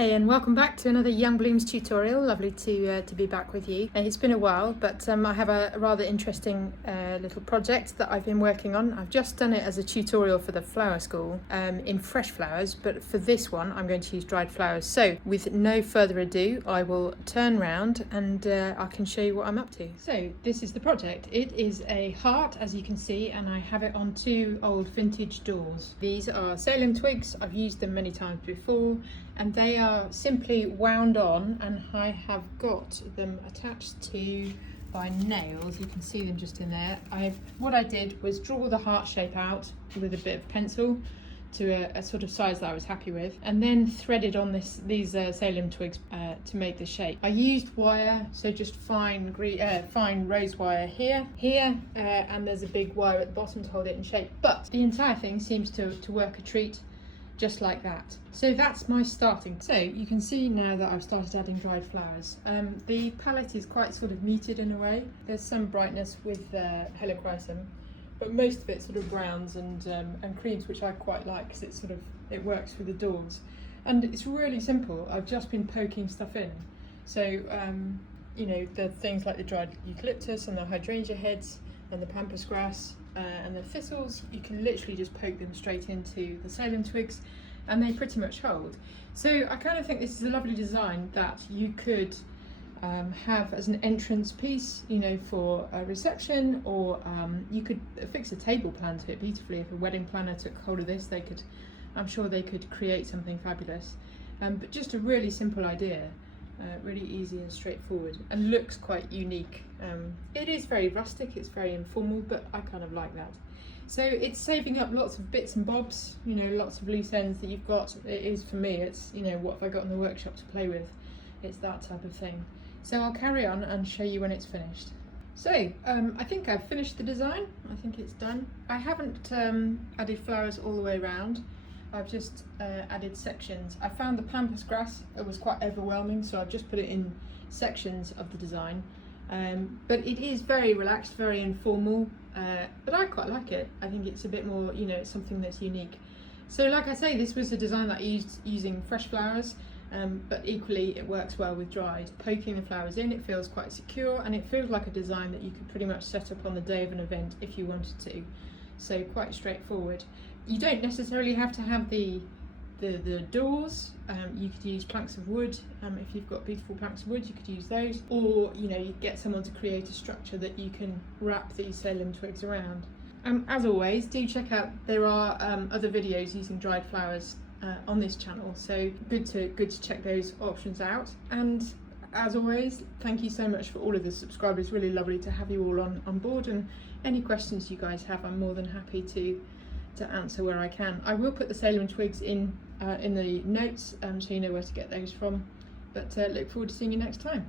Hey, and welcome back to another Young Blooms tutorial. Lovely to be back with you. It's been a while, but I have a rather interesting little project that I've been working on. I've just done it as a tutorial for the flower school in fresh flowers, but for this one I'm going to use dried flowers. So with no further ado, I will turn round and I can show you what I'm up to. So this is the project. It is a heart, as you can see, and I have it on two old vintage doors. These are Salem twigs. I've used them many times before, and they are simply wound on, and I have got them attached to by nails. You can see them just in there. What I did was draw the heart shape out with a bit of pencil to a sort of size that I was happy with, and then threaded on these Salem twigs to make the shape. I used wire, so just fine rose wire here, and there's a big wire at the bottom to hold it in shape. But the entire thing seems to work a treat, just like that. So that's my starting. So you can see now that I've started adding dried flowers. The palette is quite sort of muted in a way. There's some brightness with helichrysum, but most of it's sort of browns and creams, which I quite like because it works with the doors. And it's really simple. I've just been poking stuff in. So you know, the things like the dried eucalyptus and the hydrangea heads and the pampas grass and the thistles, you can literally just poke them straight into the Salem twigs and they pretty much hold. So I kind of think this is a lovely design that you could have as an entrance piece, you know, for a reception, or you could fix a table plan to it beautifully. If a wedding planner took hold of this, I'm sure they could create something fabulous. But just a really simple idea. Really easy and straightforward, and looks quite unique. It is very rustic, it's very informal, but I kind of like that. So it's saving up lots of bits and bobs, you know, lots of loose ends that you've got. It is, for me, it's, you know, what have I got in the workshop to play with? It's that type of thing. So I'll carry on and show you when it's finished. So I think I've finished the design. I think it's done. I haven't added flowers all the way around. I've just added sections. I found the pampas grass, it was quite overwhelming, so I've just put it in sections of the design. But it is very relaxed, very informal, but I quite like it. I think it's a bit more, you know, it's something that's unique. So like I say, this was a design that I used using fresh flowers, but equally it works well with dried. Poking the flowers in, it feels quite secure, and it feels like a design that you could pretty much set up on the day of an event if you wanted to. So quite straightforward. You don't necessarily have to have the doors. You could use planks of wood. If you've got beautiful planks of wood, you could use those, or you know, you get someone to create a structure that you can wrap these Salem twigs around. As always, do check out, there are other videos using dried flowers on this channel, so good to check those options out. And as always, thank you so much for all of the subscribers. Really lovely to have you all on board, and any questions you guys have, I'm more than happy to answer where I can. I will put the Salem twigs in the notes so you know where to get those from, but look forward to seeing you next time.